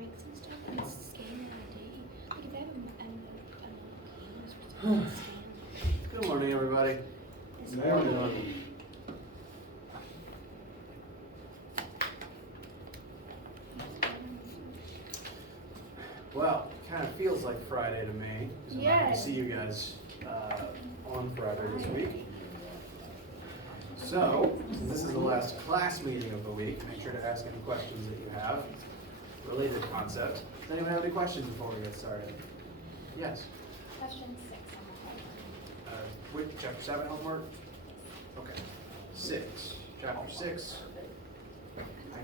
strikes and stuff, and it's scanning ID. Like if I have a game, Good morning, everybody. it's Morning. Well, it kind of feels like Friday to me. 'Cause I'm not going Yeah. to see you guys on Friday this week. So, since this is the last class meeting of the week, make sure to ask any questions that you have related to the concept. Does anyone have any questions before we get started? Yes. Question 6 on Which, chapter 7 homework? Okay. 6. Chapter 6. I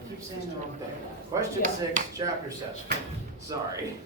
keep saying the wrong thing. Question 6, chapter 7. Sorry.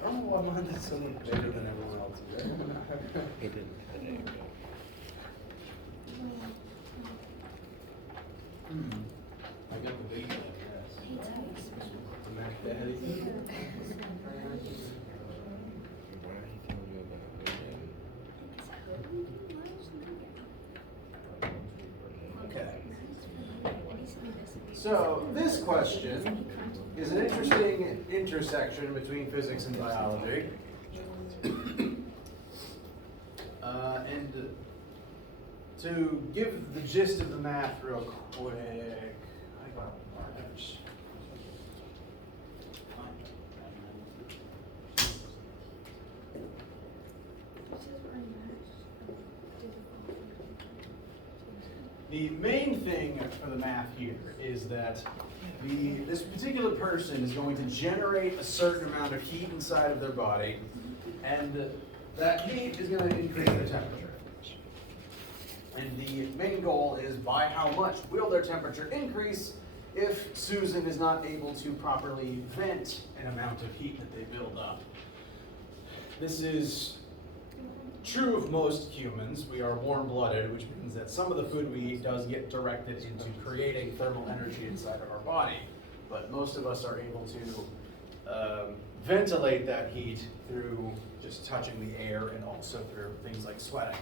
I don't know why mine is so much bigger than everyone else's. It didn't today. I got the big one, yes. The Mac Daddy. Why he telling you about it? Okay. So this question is an interesting intersection between physics and biology. And to give the gist of the math real quick, I got markers. The main thing for the math here is that this particular person is going to generate a certain amount of heat inside of their body, and that heat is going to increase their temperature. And the main goal is by how much will their temperature increase if Susan is not able to properly vent an amount of heat that they build up. This is true of most humans. We are warm-blooded, which means that some of the food we eat does get directed into creating thermal energy inside of our body. But most of us are able to ventilate that heat through just touching the air and also through things like sweating.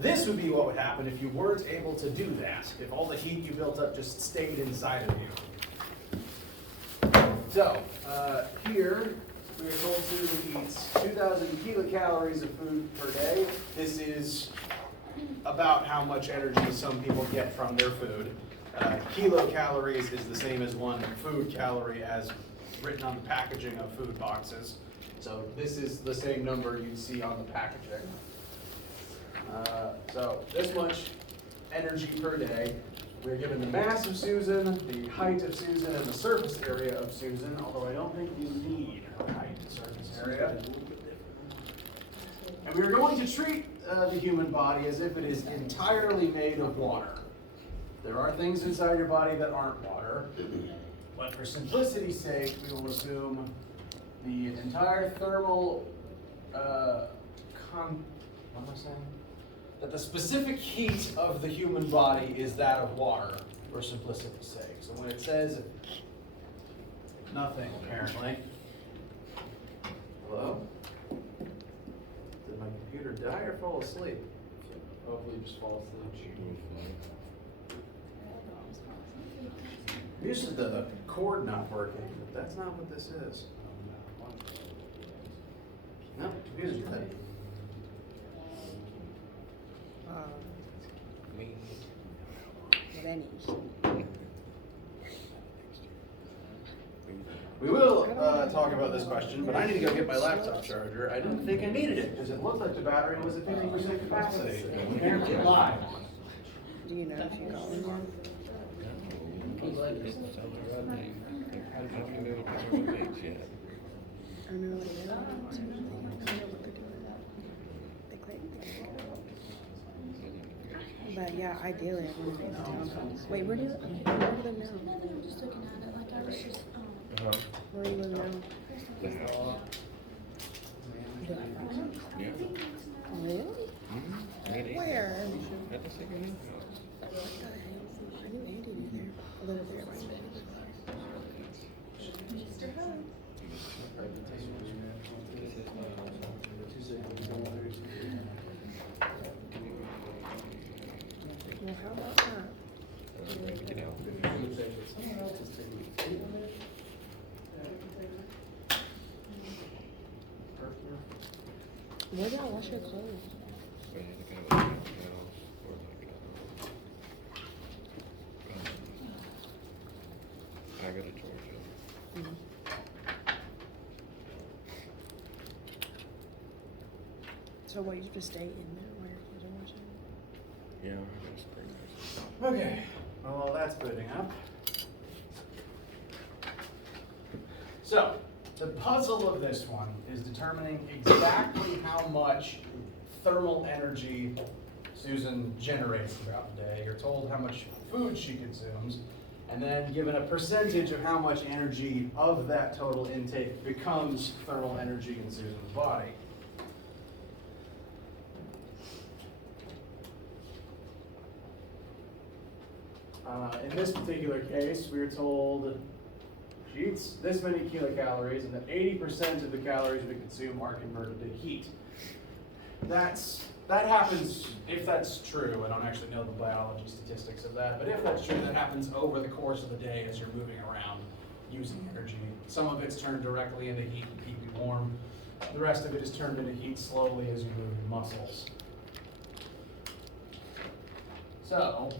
This would be what would happen if you weren't able to do that, if all the heat you built up just stayed inside of you. So, here, we are told to eat 2,000 kilocalories of food per day. This is about how much energy some people get from their food. Kilocalories is the same as 1 food calorie as written on the packaging of food boxes. So this is the same number you'd see on the packaging. So this much energy per day. We're given the mass of Susan, the height of Susan, and the surface area of Susan, although I don't think you need the height and surface area. And we're going to treat the human body as if it is entirely made of water. There are things inside your body that aren't water, but for simplicity's sake, we will assume the entire thermal, what am I saying? That the specific heat of the human body is that of water, for simplicity's sake. So when it says nothing, apparently. Hello? Did my computer die or fall asleep? Hopefully just fall asleep. I'm used to the cord not working, but that's not what this is. No, computer's dead. We will talk about this question, but I need to go get my laptop charger. I didn't think I needed it because it looked like the battery was at 50% capacity. Apparently it lied. Do you know if you got one yet? I know what it is. I know what they're doing. They claim. But yeah, ideally I want to make a townhouse. Wait, where do they now? I'm just looking at it, like I was just, Where are you living now? The house. Yeah. Really? Where? At the second hand house. What the hell? I knew Andy knew there. A little bit, right? Mr. Hug. Well, how about that? Get out. Where y'all wash your clothes? But yeah, the guy was downtown, or like, I go to Georgia. Mm. So what, you just stay in there where your kids are washing? Yeah, I got a spring house. Okay, well, while that's booting up. So, the puzzle of this one is determining exactly how much thermal energy Susan generates throughout the day. You're told how much food she consumes, and then given a percentage of how much energy of that total intake becomes thermal energy in Susan's body. In this particular case, we were told she eats this many kilocalories and that 80% of the calories we consume are converted to heat. That happens, if that's true, I don't actually know the biology statistics of that, but if that's true, that happens over the course of the day as you're moving around using energy. Some of it's turned directly into heat to keep you warm. The rest of it is turned into heat slowly as you move your muscles. So,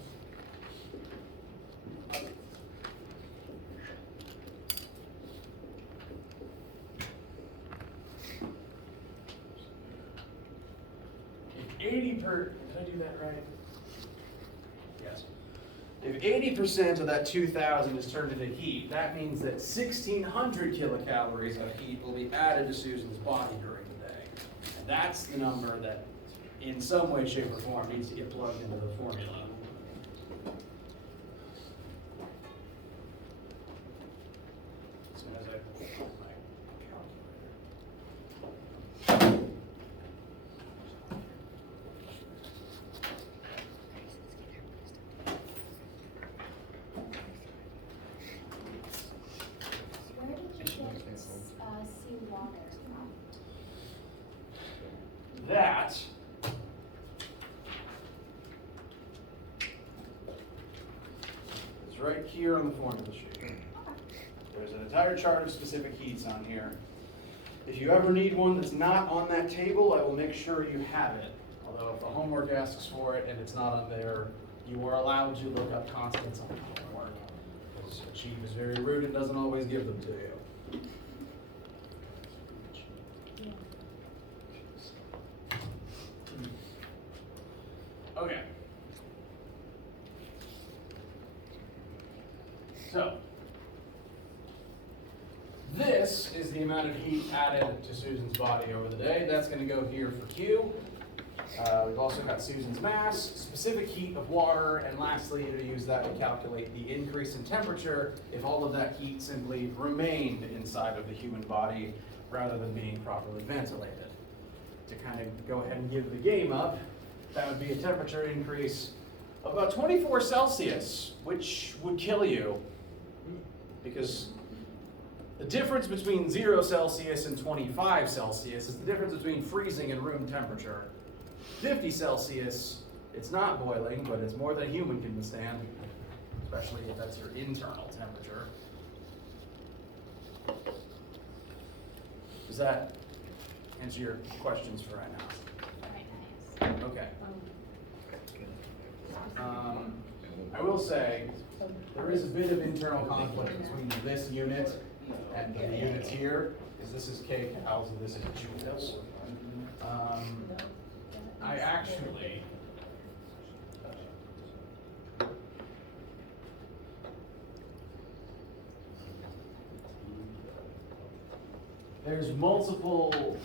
did I do that right? Yes. If 80% of that 2,000 is turned into heat, that means that 1,600 kilocalories of heat will be added to Susan's body during the day. And that's the number that, in some way, shape, or form, needs to get plugged into the formula. As soon as I pull up my calculator. Where did you get seawater from? That is right here on the formula sheet. There's an entire chart of specific heats on here. If you ever need one that's not on that table, I will make sure you have it. Although if the homework asks for it and it's not on there, you are allowed to look up constants on the homework. Because Chief is very rude and doesn't always give them to you. Okay. So, this is the amount of heat added to Susan's body over the day. That's going to go here for Q. We've also got Susan's mass, specific heat of water, and lastly, to use that to calculate the increase in temperature if all of that heat simply remained inside of the human body rather than being properly ventilated. To kind of go ahead and give the game up, that would be a temperature increase of about 24 Celsius, which would kill you because the difference between 0 Celsius and 25 Celsius is the difference between freezing and room temperature. 50 Celsius, it's not boiling, but it's more than a human can withstand, especially if that's your internal temperature. Does that answer your questions for right now? Alright, nice. Okay. I will say, there is a bit of internal conflict between this unit and the units here, because this is kcals and this is joules. I actually, there's multiple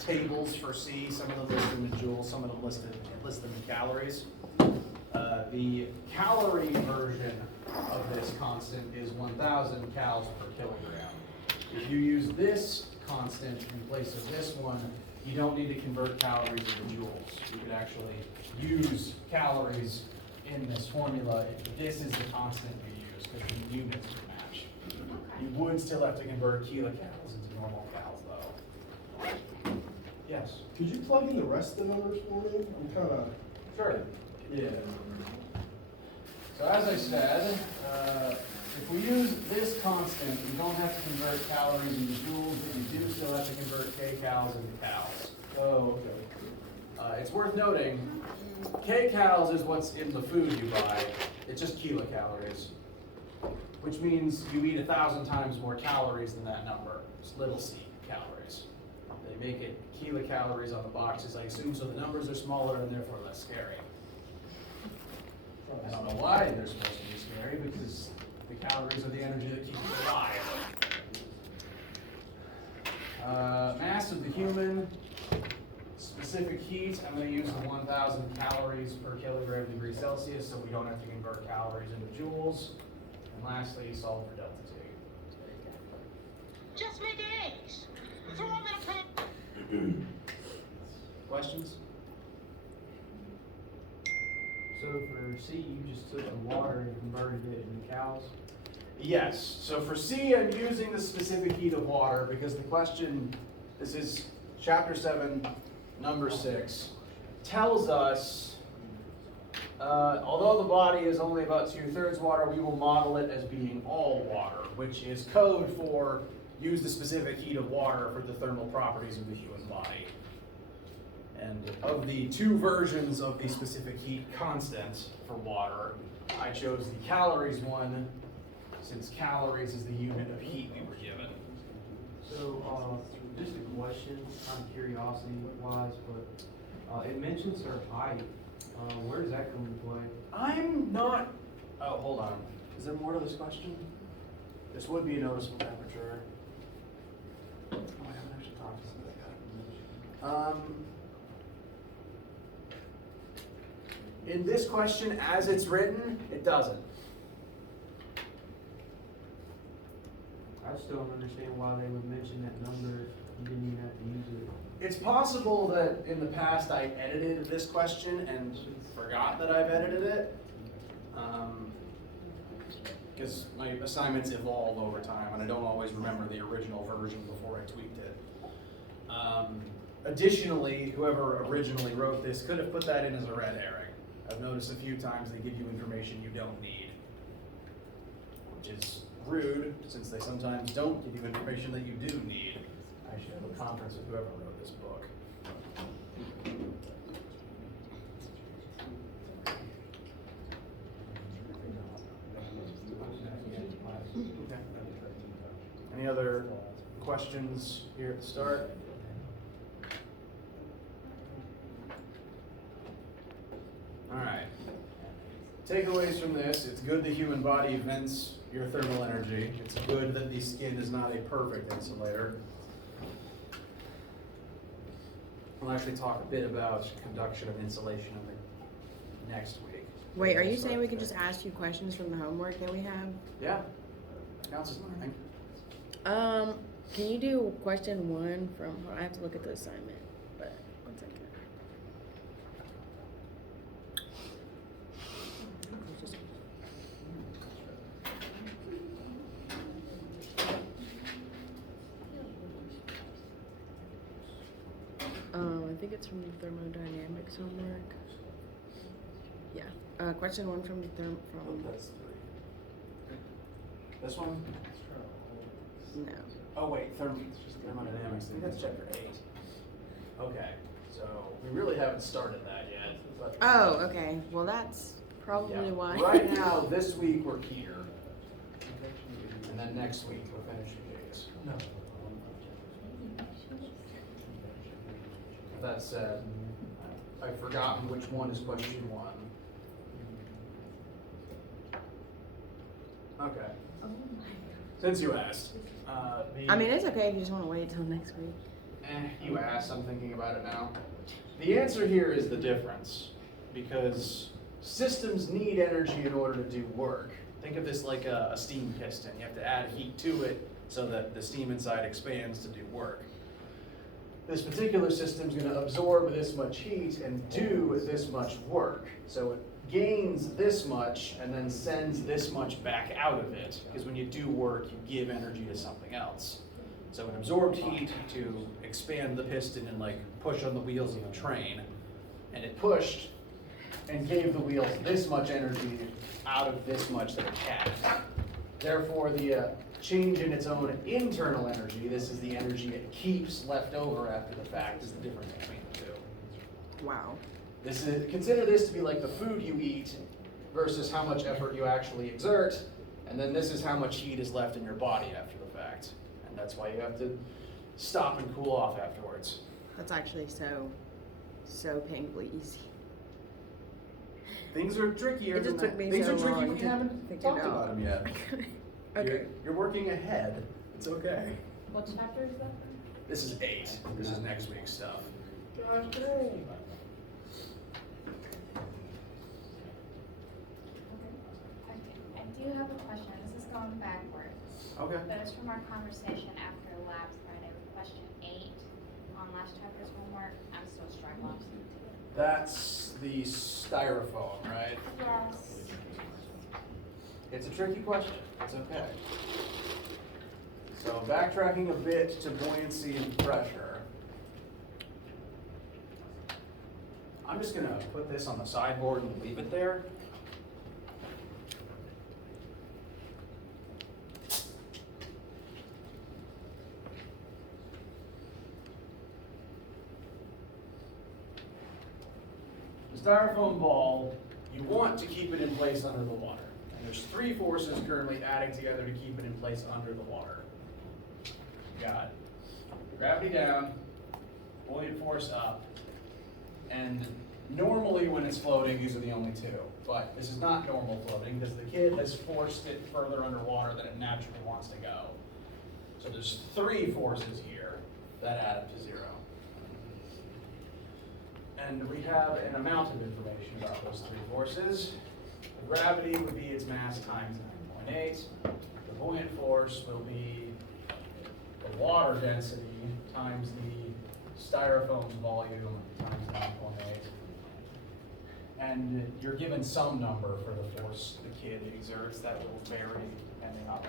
tables for C. Some of them list them in joules, some of them list them in calories. The calorie version of this constant is 1,000 cals per kilogram. If you use this constant in place of this one, you don't need to convert calories into joules. You could actually use calories in this formula if this is the constant you use, because the units would match. You would still have to convert kilocalories into normal cals, though. Yes? Could you plug in the rest of the numbers for me? I'm kind of. Sure. Yeah. So as I said, if we use this constant, you don't have to convert calories into joules, but you do still have to convert kcals into cals. Oh, okay. It's worth noting, kcals is what's in the food you buy. It's just kilocalories, which means you eat 1,000 times more calories than that number. It's little c calories. They make it kilocalories on the boxes, I assume, so the numbers are smaller and therefore less scary. I don't know why they're supposed to be scary, because the calories are the energy that keeps you alive. Mass of the human, specific heat, I'm going to use the 1,000 calories per kilogram degree Celsius, so we don't have to convert calories into joules. And lastly, solve for delta T. Just make eggs. Throw them in a pan. Questions? So for C, you just took the water and converted it into cals? Yes. So for C, I'm using the specific heat of water because the question, this is chapter 7, number 6, tells us, although the body is only about 2/3 water, we will model it as being all water, which is code for use the specific heat of water for the thermal properties of the human body. And of the two versions of the specific heat constant for water, I chose the calories one, since calories is the unit of heat we were given. So, just a question, out of curiosity wise, but it mentions her height. Where does that come into play? I'm not, oh, hold on. Is there more to this question? This would be a noticeable temperature. Oh, I haven't actually talked to somebody about it. In this question, as it's written, it doesn't. I still don't understand why they would mention that number if you didn't even have to use it. It's possible that in the past I edited this question and forgot that I've edited it. Because my assignments evolve over time and I don't always remember the original version before I tweaked it. Additionally, whoever originally wrote this could have put that in as a red herring. I've noticed a few times they give you information you don't need, which is rude, since they sometimes don't give you information that you do need. I should have a conference with whoever wrote this book. Any other questions here at the start? All right. Takeaways from this: it's good the human body vents your thermal energy. It's good that the skin is not a perfect insulator. We'll actually talk a bit about conduction and insulation in the next week. Wait, are you saying we can just ask you questions from the homework that we have? Yeah. Counts as learning. Can you do question 1 from, I have to look at the assignment, but 1 second. I think it's from the thermodynamics homework. Yeah, question 1 from the That's 3. This one? no. Oh wait, thermodynamics. I think that's chapter 8. Okay, so we really haven't started that yet. But Oh, okay. Well, that's probably yeah. why. Right now, this week we're here, and then next week we're finishing J's. No. That said, I've forgotten which one is question 1. Okay. Since you asked, I mean, it's okay if you just want to wait till next week. You asked, I'm thinking about it now. The answer here is the difference, because systems need energy in order to do work. Think of this like a steam piston. You have to add heat to it so that the steam inside expands to do work. This particular system is going to absorb this much heat and do this much work. So it gains this much and then sends this much back out of it. Because when you do work, you give energy to something else. So it absorbed heat to expand the piston and like push on the wheels of a train. And it pushed and gave the wheels this much energy out of this much that it had. Therefore, the change in its own internal energy, this is the energy it keeps left over after the fact, is the difference between the two. Wow. Consider this to be like the food you eat versus how much effort you actually exert, and then this is how much heat is left in your body after the fact. And that's why you have to stop and cool off afterwards. That's actually so painfully easy. Things are trickier It just than took that. me Things so are tricky long when you to haven't figure talked it out. about them yet. Okay. You're working ahead. It's okay. What chapter is that? This is 8. This is next week's stuff. Gosh dang. Okay, I do have a question. This is going backwards. Okay. But it's from our conversation after last Friday with question 8 on last chapter's homework. I'm still struggling. That's the styrofoam, right? Yes. It's a tricky question. It's okay. So backtracking a bit to buoyancy and pressure. I'm just gonna put this on the sideboard and leave it there. The styrofoam ball, you want to keep it in place under the water. And there's 3 forces currently adding together to keep it in place under the water. You got gravity down, buoyant force up, and normally when it's floating, these are the only 2. But this is not normal floating because the kid has forced it further underwater than it naturally wants to go. So there's 3 forces here that add up to 0. And we have an amount of information about those 3 forces. The gravity would be its mass times 9.8. The buoyant force will be the water density times the styrofoam's volume times 9.8. And you're given some number for the force the kid exerts that will vary depending on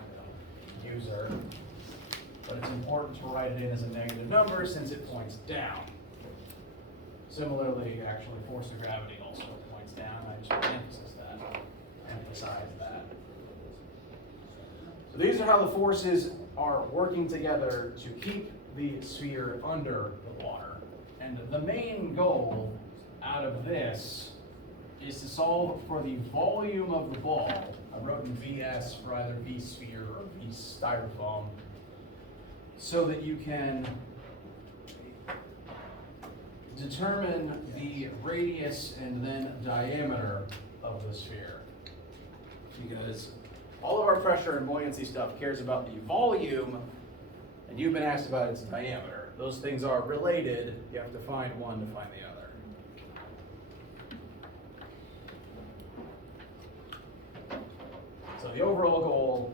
the user. But it's important to write it in as a negative number since it points down. Similarly, actually, force of gravity also points down. I just want to emphasize that. So these are how the forces are working together to keep the sphere under the water. And the main goal out of this is to solve for the volume of the ball. I wrote in VS for either V sphere or V styrofoam, so that you can determine the radius and then diameter of the sphere. Because all of our pressure and buoyancy stuff cares about the volume, and you've been asked about its diameter. Those things are related. You have to find one to find the other. So the overall goal,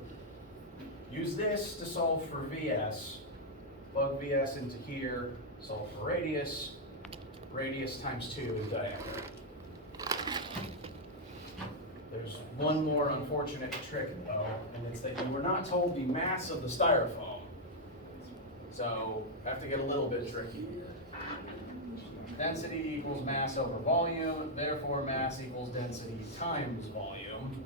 use this to solve for VS. Plug VS into here, solve for radius. Radius times 2 is diameter. There's one more unfortunate trick though, and it's that you were not told the mass of the styrofoam. So have to get a little bit tricky. Density equals mass over volume, therefore mass equals density times volume.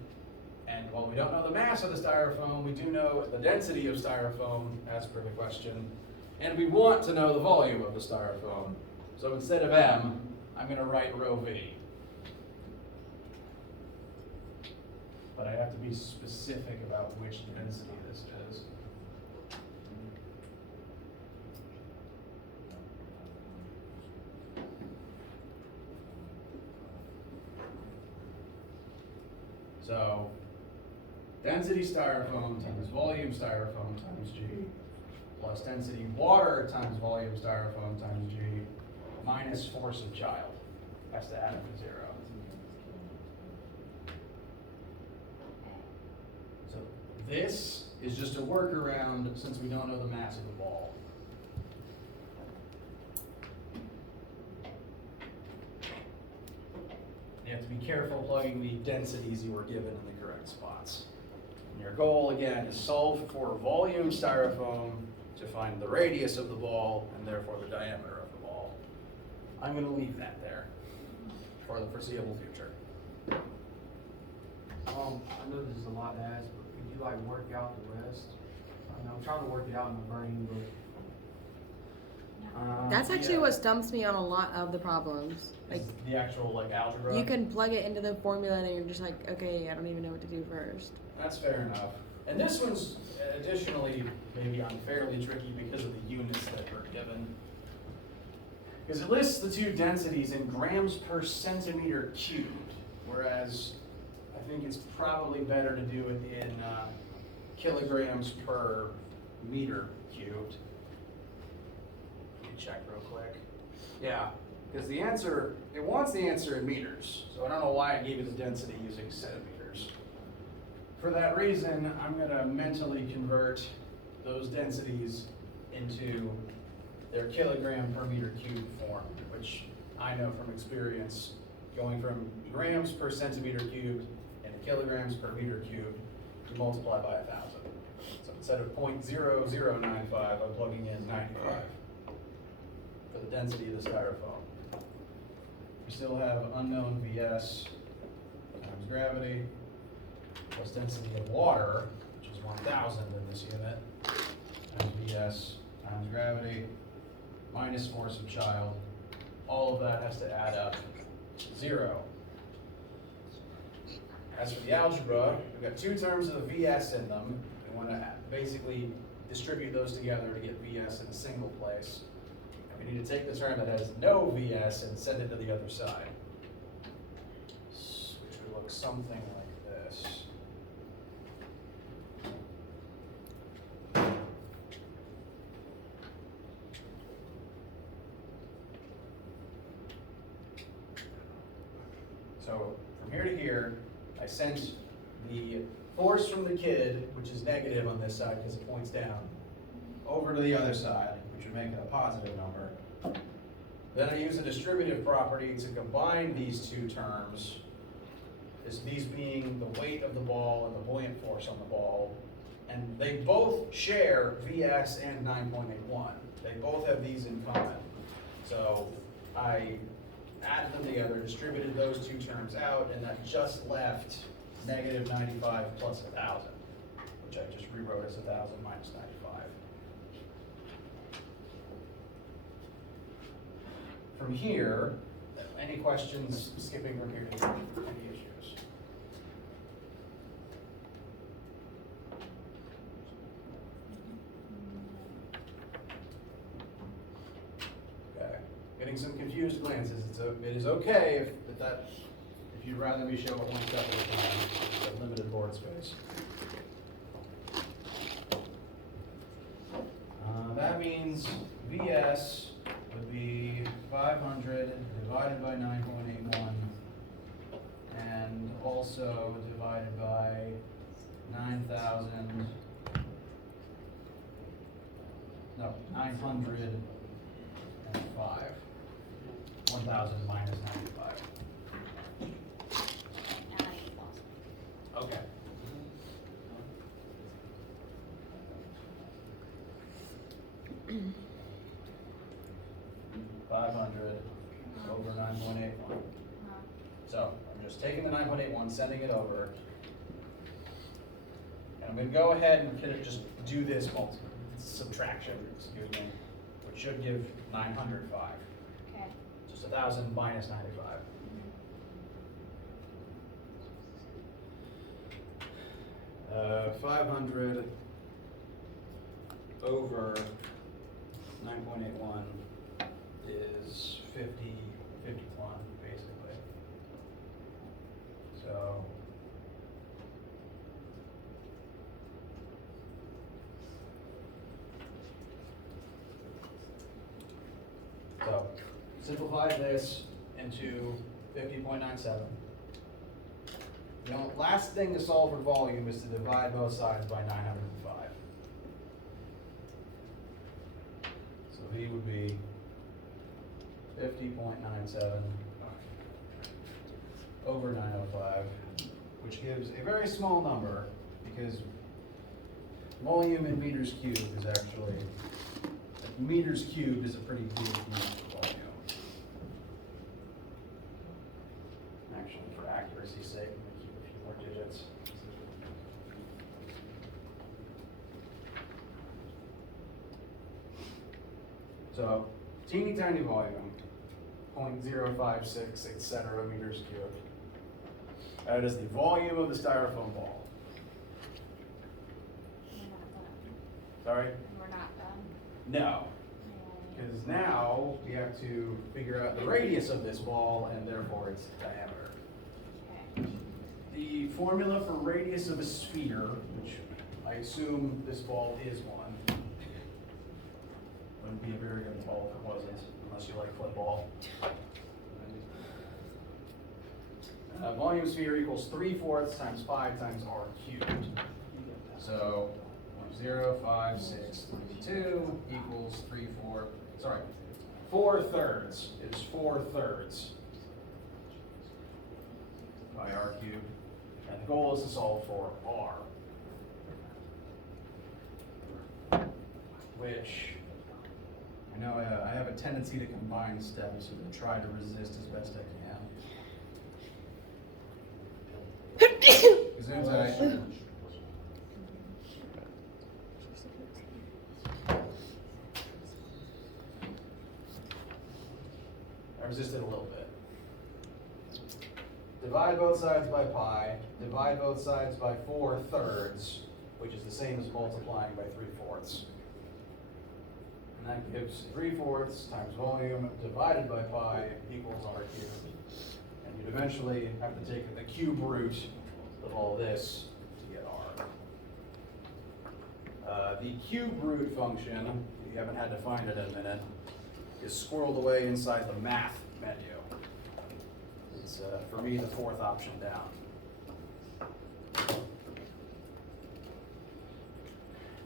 And while we don't know the mass of the styrofoam, we do know the density of styrofoam as per the question. And we want to know the volume of the styrofoam. So instead of M, I'm going to write rho V. But I have to be specific about which density this is. So, density styrofoam times volume styrofoam times G, plus density water times volume styrofoam times G, minus force of child. Has to add up to 0. this is just a workaround since we don't know the mass of the ball. You have to be careful plugging the densities you were given in the correct spots. And your goal, again, is solve for volume styrofoam to find the radius of the ball and therefore the diameter of the ball. I'm going to leave that there for the foreseeable future. I know this is a lot to ask, but could you like work out the rest? I know I'm trying to work it out in my brain, but. That's actually Yeah. what stumps me on a lot of the problems. Like, Is the actual algebra. you can plug it into the formula and you're just like, okay, I don't even know what to do first. That's fair enough. And this one's additionally maybe unfairly tricky because of the units that were given. Because it lists the two densities in grams per centimeter cubed, whereas I think it's probably better to do it in kilograms per meter cubed. Let me check real quick. Yeah, because the answer, it wants the answer in meters, so I don't know why it gave you the density using centimeters. For that reason, I'm gonna mentally convert those densities into their kilogram per meter cubed form, which I know from experience, going from grams per centimeter cubed and kilograms per meter cubed, you multiply by 1,000. So instead of 0.0095, I'm plugging in 95 for the density of the styrofoam. We still have unknown Vs times gravity, plus density of water, which is 1,000 in this unit, times Vs times gravity, minus force of child. All of that has to add up to 0. As for the algebra, we've got two terms of the Vs in them. We want to basically distribute those together to get Vs in a single place. And we need to take the term that has no Vs and send it to the other side, which would look something like this. So from here to here, I sent the force from the kid, which is negative on this side because it points down, over to the other side, which would make it a positive number. Then I use a distributive property to combine these two terms, these being the weight of the ball and the buoyant force on the ball. And they both share Vs and 9.81. They both have these in common. So I added them together, distributed those two terms out, and that just left negative 95 plus 1,000, which I just rewrote as 1,000 minus 95. From here, any questions skipping from here to here? Any issues? Okay, getting some confused glances. It is okay if you'd rather me show it one step at a time. It's a limited board space. That means Vs would be 500 divided by 9.81 and also divided by 9,000, no, 905. 1,000 minus 95. Now I lost. Okay. $500 over 9.81. So I'm just taking the 9.81, sending it over. And I'm going to go ahead and just do this subtraction, excuse me, which should give 905. Okay. Just 1,000 minus 95. 500 over 9.81 is 51, basically. So simplify this into 50.97. The last thing to solve for volume is to divide both sides by 905. So V would be 50.97 over 905, which gives a very small number because volume in meters cubed is actually, meters cubed is a pretty big unit for volume. Actually, for accuracy's sake, I'm going to keep a few more digits. So, teeny tiny volume, 0.056, etc. meters cubed. That is the volume of the styrofoam ball. We're not done. Sorry? We're not done. No. Because now we have to figure out the radius of this ball and therefore its diameter. Okay. The formula for radius of a sphere, which I assume this ball is one, wouldn't be a very good ball if it wasn't, unless you like football. Volume sphere equals 3/4 times 5 times r cubed. So 0.05632 equals 4/3 is 4/3 by r cubed. And the goal is to solve for r, which I know I have a tendency to combine steps and to try to resist as best I can. As soon as I resisted a little bit. Divide both sides by pi, divide both sides by 4/3, which is the same as multiplying by 3/4. And that gives 3/4 times volume divided by pi equals r cubed. And you'd eventually have to take the cube root of all this to get r. The cube root function, if you haven't had to find it in a minute, is squirreled away inside the math menu. It's, for me, the fourth option down.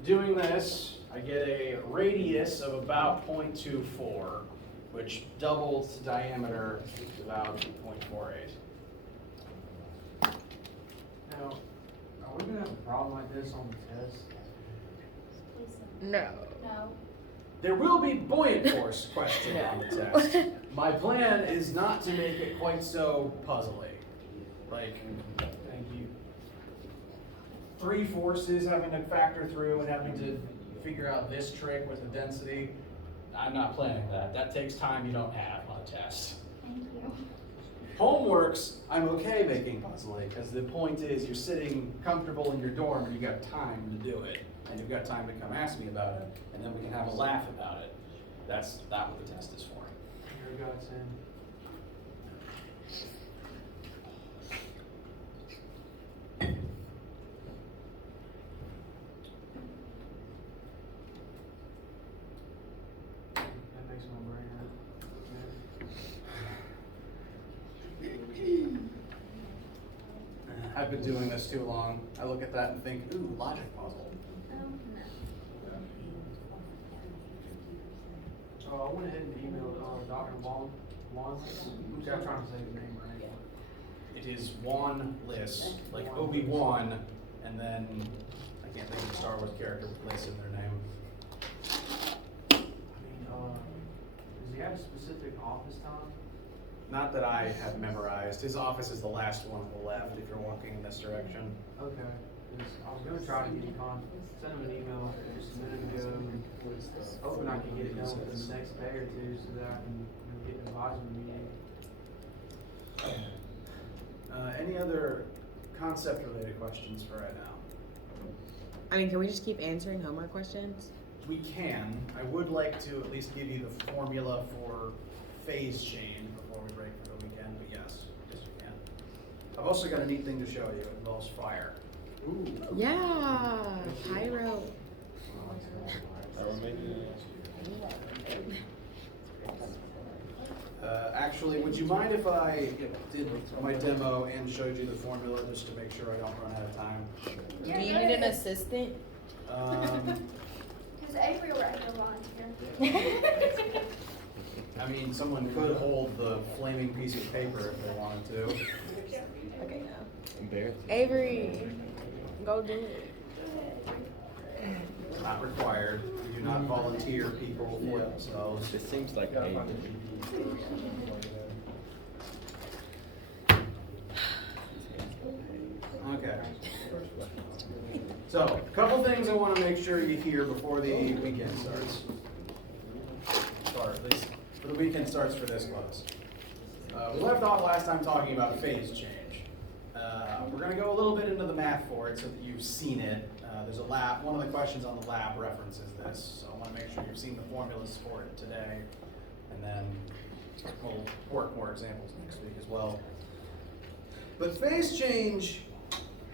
Doing this, I get a radius of about 0.24, which doubles the diameter to about 0.48. Now, are we gonna have a problem like this on the test? No. No. There will be buoyant force question on the test. My plan is not to make it quite so puzzly. Like, Thank you. 3 forces having to factor through and having to figure out this trick with the density. I'm not planning that. That takes time you don't have on a test. Thank you. Homeworks, I'm okay making puzzly, because the point is you're sitting comfortable in your dorm and you've got time to do it. And you've got time to come ask me about it, and then we can have a laugh about it. That's not what the test is for. Here we go, Sam. That makes my brain hurt. I've been doing this too long. I look at that and think, ooh, logic puzzle. So I went ahead and emailed Dr. Wong. I'm trying to say his name right. It is Juan Liss, like Obi-Wan, and then I can't think of a Star Wars character with Liss in their name. I mean, does he have a specific office time? Not that I have memorized. His office is the last one on the left if you're walking in this direction. Okay, 'cause I was gonna try to get him send him an email just a minute ago, and hoping I can get it done within the next day or two so that I can get an advisory meeting. Any other concept-related questions for right now? I mean, can we just keep answering homework questions? We can. I would like to at least give you the formula for phase change before we break for the weekend, but yes, we can. I've also got a neat thing to show you. It involves fire. Ooh. Yeah, pyro. Actually, would you mind if I did my demo and showed you the formula just to make sure I don't run out of time? Do you need an assistant? Because Avery will write a volunteer. I mean, someone could hold the flaming piece of paper if they wanted to. Okay. Embarrassing. Avery, go do it. Not required. We do not volunteer people for themselves. It seems like a. Okay. So, a couple things I want to make sure you hear before the weekend starts. Or at least for the weekend starts for this class. We left off last time talking about phase change. We're going to go a little bit into the math for it so that you've seen it. There's a lab, one of the questions on the lab references this, so I want to make sure you've seen the formulas for it today. And then we'll work more examples next week as well. But phase change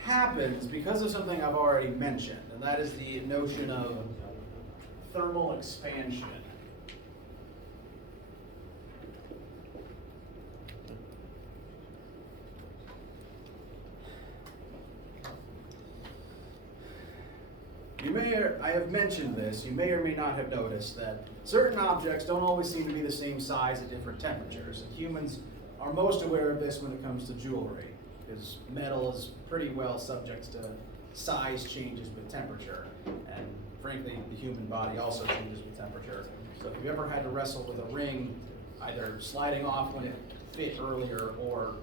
happens because of something I've already mentioned, and that is the notion of thermal expansion. I have mentioned this, you may or may not have noticed that certain objects don't always seem to be the same size at different temperatures. And humans are most aware of this when it comes to jewelry, because metal is pretty well subject to size changes with temperature. And frankly, the human body also changes with temperature. So if you've ever had to wrestle with a ring, either sliding off when it fit earlier or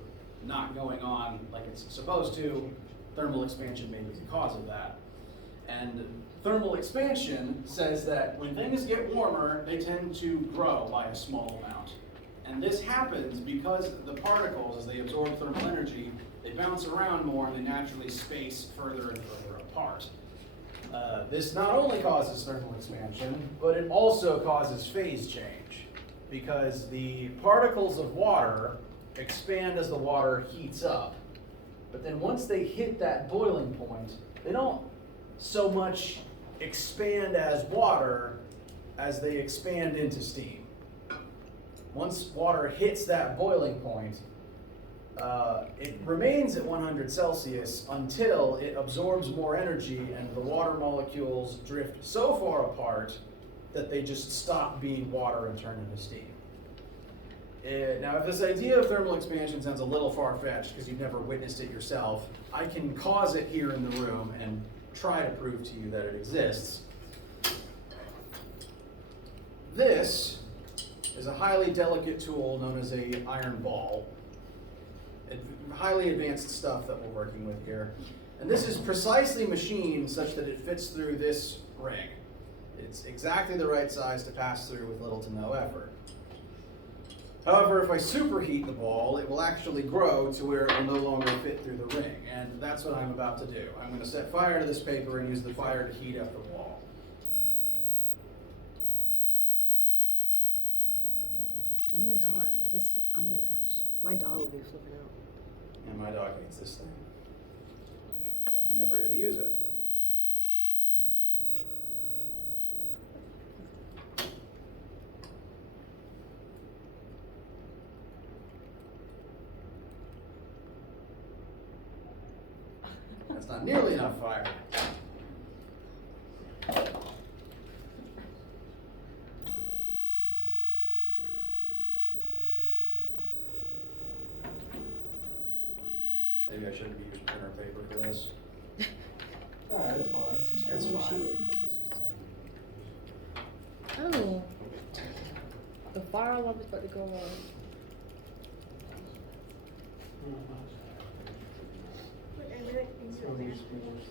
not going on like it's supposed to, thermal expansion may be the cause of that. And thermal expansion says that when things get warmer, they tend to grow by a small amount. And this happens because the particles, as they absorb thermal energy, they bounce around more and they naturally space further and further apart. This not only causes thermal expansion, but it also causes phase change, because the particles of water expand as the water heats up. But then once they hit that boiling point, they don't so much expand as water as they expand into steam. Once water hits that boiling point, it remains at 100 Celsius until it absorbs more energy and the water molecules drift so far apart that they just stop being water and turn into steam. Now, if this idea of thermal expansion sounds a little far-fetched because you've never witnessed it yourself, I can cause it here in the room and try to prove to you that it exists. This is a highly delicate tool known as an iron ball. Highly advanced stuff that we're working with here. And this is precisely machined such that it fits through this ring. It's exactly the right size to pass through with little to no effort. However, if I superheat the ball, it will actually grow to where it will no longer fit through the ring, and that's what I'm about to do. I'm going to set fire to this paper and use the fire to heat up the wall. Oh my god, oh my gosh. My dog would be flipping out. And my dog hates this thing. I never get to use it. That's not nearly enough fire. Maybe I shouldn't be using printer paper for this. Alright, it's fine. It's fine. Oh. The fire alarm is about to go on. So these screws.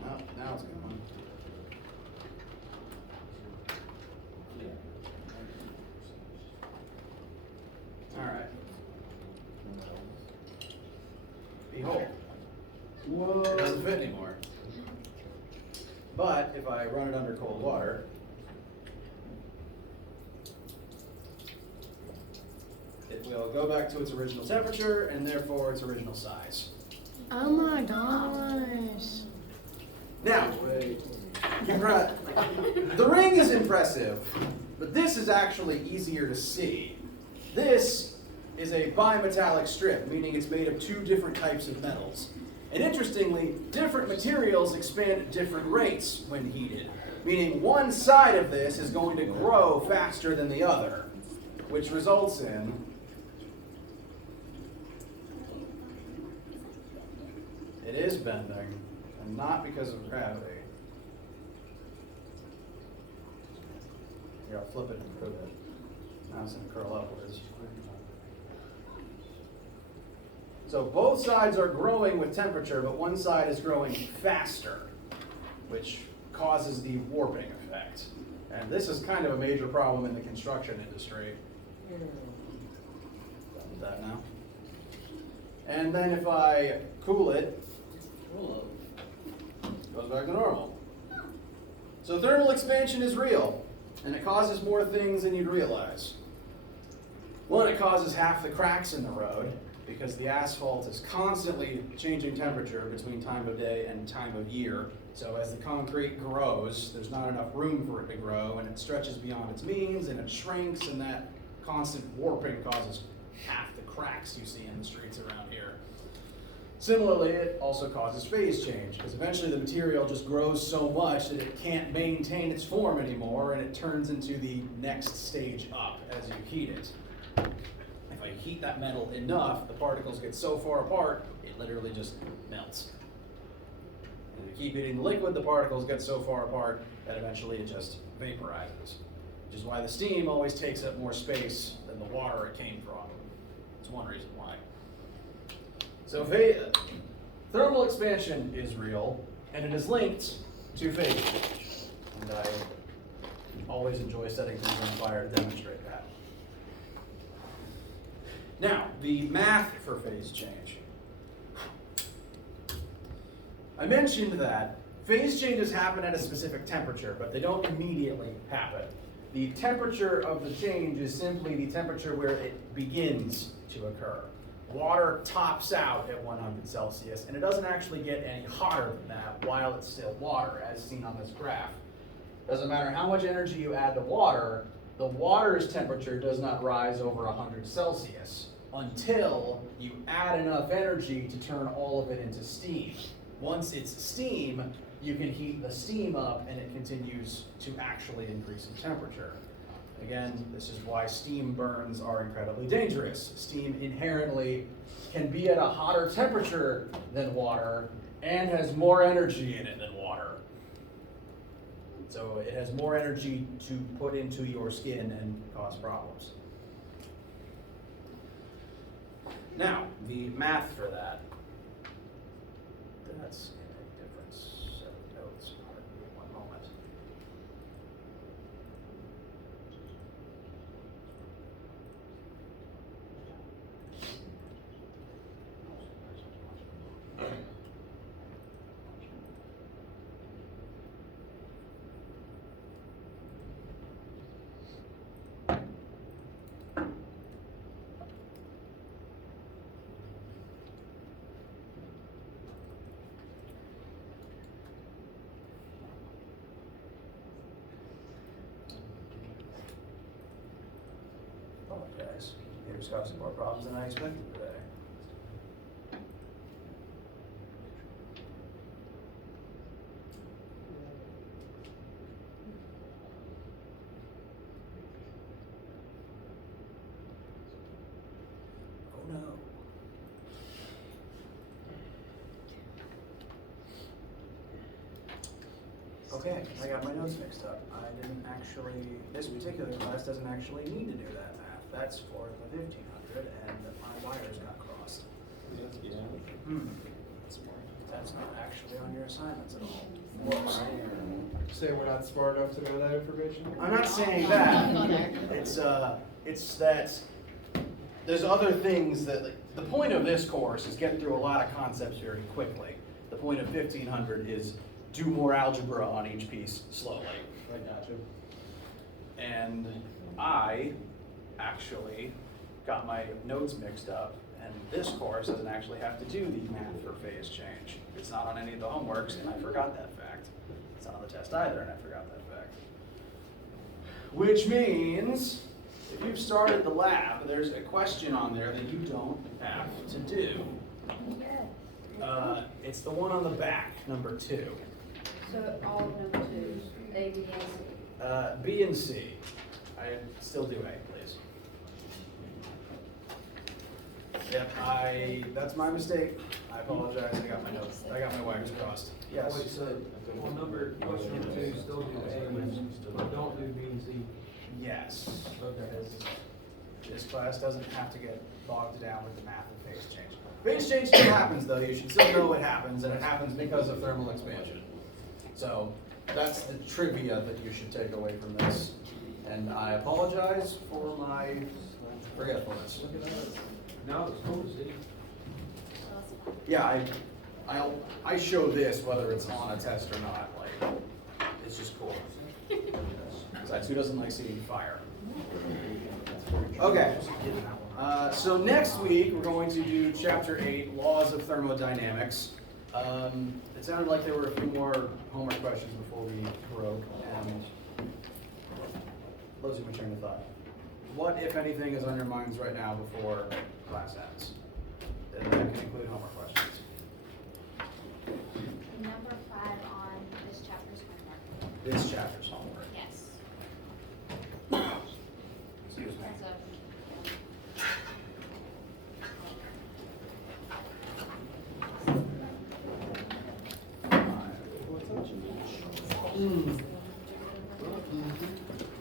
No, now it's going. All right. Behold. Whoa. It doesn't fit anymore. But if I run it under cold water, it will go back to its original temperature and therefore its original size. Oh my gosh. Now, the ring is impressive, but this is actually easier to see. This is a bimetallic strip, meaning it's made of two different types of metals. And interestingly, different materials expand at different rates when heated, meaning one side of this is going to grow faster than the other, which results in it is bending, and not because of gravity. Here, I'll flip it and prove it. Now it's going to curl upwards. So both sides are growing with temperature, but one side is growing faster, which causes the warping effect. And this is kind of a major problem in the construction industry. Done with that now. And then if I cool it, it goes back to normal. So thermal expansion is real, and it causes more things than you'd realize. One, it causes half the cracks in the road, because the asphalt is constantly changing temperature between time of day and time of year. So as the concrete grows, there's not enough room for it to grow, and it stretches beyond its means, and it shrinks, and that constant warping causes half the cracks you see in the streets around here. Similarly, it also causes phase change, because eventually the material just grows so much that it can't maintain its form anymore, and it turns into the next stage up as you heat it. If I heat that metal enough, the particles get so far apart, it literally just melts. And if you keep heating the liquid, the particles get so far apart that eventually it just vaporizes. Which is why the steam always takes up more space than the water it came from. It's one reason why. So thermal expansion is real, and it is linked to phase change. And I always enjoy setting things on fire to demonstrate that. Now, the math for phase change. I mentioned that phase changes happen at a specific temperature, but they don't immediately happen. The temperature of the change is simply the temperature where it begins to occur. Water tops out at 100 Celsius, and it doesn't actually get any hotter than that while it's still water, as seen on this graph. Doesn't matter how much energy you add to water, the water's temperature does not rise over 100 Celsius until you add enough energy to turn all of it into steam. Once it's steam, you can heat the steam up and it continues to actually increase in temperature. Again, this is why steam burns are incredibly dangerous. Steam inherently can be at a hotter temperature than water and has more energy in it than water. So it has more energy to put into your skin and cause problems. Now, the math for that. That's in a different set of notes. Pardon me one moment. Apologize. Here's causing more problems than I expected today. Oh no. Okay, I got my notes mixed up. I didn't actually, this particular class doesn't actually need to do that math. That's for the 1500 and my wires got crossed. That's not actually on your assignments at all. Whoops. Say we're not smart enough to know that information? I'm not saying that. It's that there's other things that, like, the point of this course is get through a lot of concepts very quickly. The point of 1500 is do more algebra on each piece slowly. I got you. And I actually got my notes mixed up And this course doesn't actually have to do the math for phase change. It's not on any of the homeworks, and I forgot that fact. It's not on the test either, and I forgot that fact. Which means, if you've started the lab, there's a question on there that you don't have to do. It's the one on the back, number 2. So all of number 2, A, B, and C. B and C. I still do A, please. Yep, that's my mistake. I apologize, I got my wires crossed. Yes. Wait, so, on question number 2, still do A, but don't do B and C. Yes. Okay. This class doesn't have to get bogged down with the math of phase change. Phase change still happens though, you should still know it happens, and it happens because of thermal expansion. So that's the trivia that you should take away from this. And I apologize for my forgetfulness. No, it's cool to see. Yeah, I show this whether it's on a test or not, like, it's just cool. Besides, who doesn't like seeing fire? Okay, so next week we're going to do chapter 8, Laws of Thermodynamics. It sounded like there were a few more homework questions before we broke, and losing my train of thought. What, if anything, is on your minds right now before class ends? And that can include homework questions. Number 5 on this chapter's homework. This chapter's homework. Yes. Excuse me. As of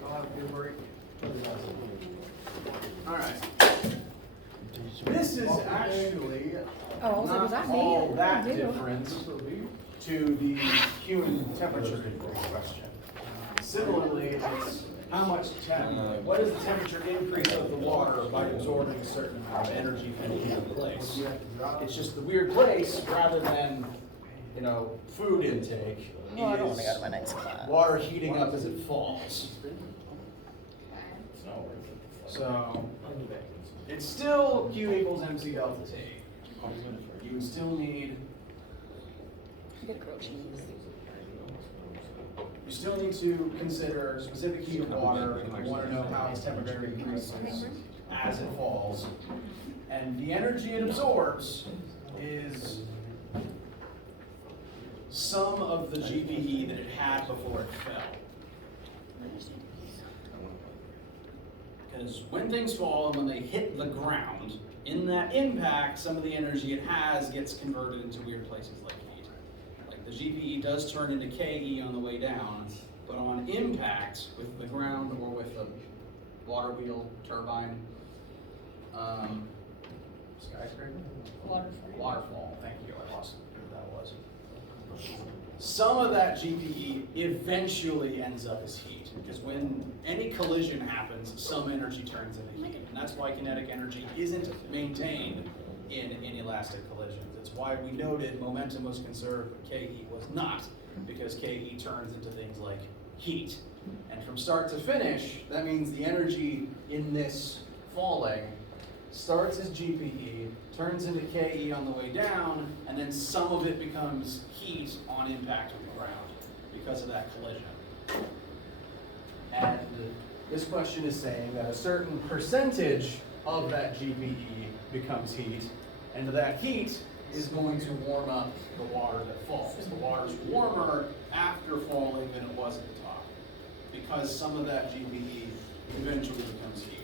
Y'all have a good break. All right. This is actually Oh, I was like, was not that me? all that Ew. different to the human temperature increase question. Similarly, it's how much what is the temperature increase of the water by absorbing a certain amount of energy from the weird place? It's just the weird place rather than, food intake. Oh, I don't want to go is to my next class. water heating up as it falls. okay. So it's still Q equals MC delta T. You still need Good grilled cheese. You still need to consider specific heat of water, and you want to know how its temperature increases as it falls. And the energy it absorbs is some of the GPE that it had before it fell. Because when things fall and when they hit the ground, in that impact, some of the energy it has gets converted into weird places like heat. Like the GPE does turn into KE on the way down, but on impact with the ground or with a water wheel, turbine, skyscraper? Waterfall, thank you, I lost what that was. Some of that GPE eventually ends up as heat, because when any collision happens, some energy turns into heat. And that's why kinetic energy isn't maintained in inelastic collisions. It's why we noted momentum was conserved, but KE was not, because KE turns into things like heat. And from start to finish, that means the energy in this falling starts as GPE, turns into KE on the way down, and then some of it becomes heat on impact with the ground because of that collision. And this question is saying that a certain percentage of that GPE becomes heat, and that heat is going to warm up the water that falls. The water's warmer after falling than it was at the top, because some of that GPE eventually becomes heat.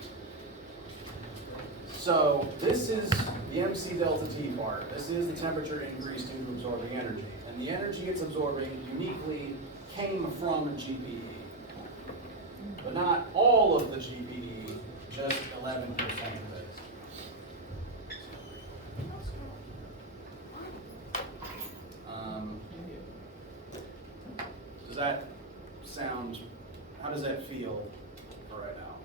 So this is the MC delta T part. This is the temperature increase due to absorbing energy. And the energy it's absorbing uniquely came from GPE. But not all of the GPE, just 11% of it. Does that sound, how does that feel for right now?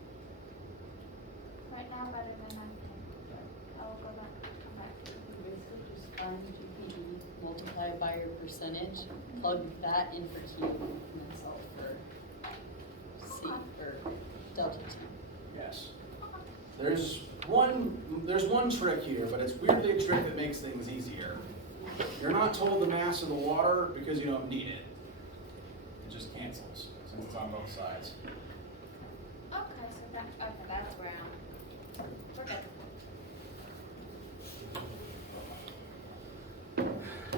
Right now, better than I think. I'll go back, come back. Basically just find GPE, multiply it by your percentage, plug that in for Q, and then solve for C, or delta T. Yes. There's there's one trick here, but it's weirdly a trick that makes things easier. You're not told the mass of the water because you don't need it. It just cancels since it's on both sides. Okay, so that's round. We're good.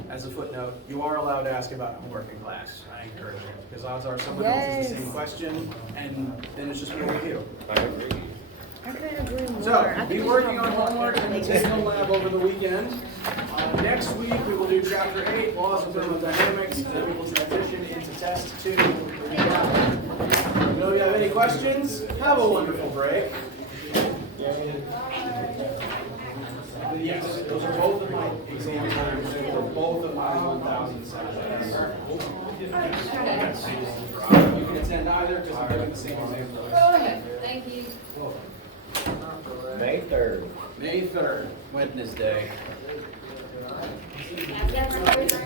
As a footnote, you are allowed to ask about homework in class. I encourage it, because odds are someone else has the same Yes. question, and then it's just more review. I agree. I couldn't agree more. So, I be think we working should on have more homework in the information. technical lab over the weekend. Next week, we will do chapter 8, laws of thermodynamics, and then we will transition into test 2. If you know you have any questions, have a wonderful break. Yes, those are both of my exam times for both of my 1,000 sections. You can attend either because I'm doing the same exam. Okay, thank you. May 3rd. May 3rd, Wednesday. Have you ever heard of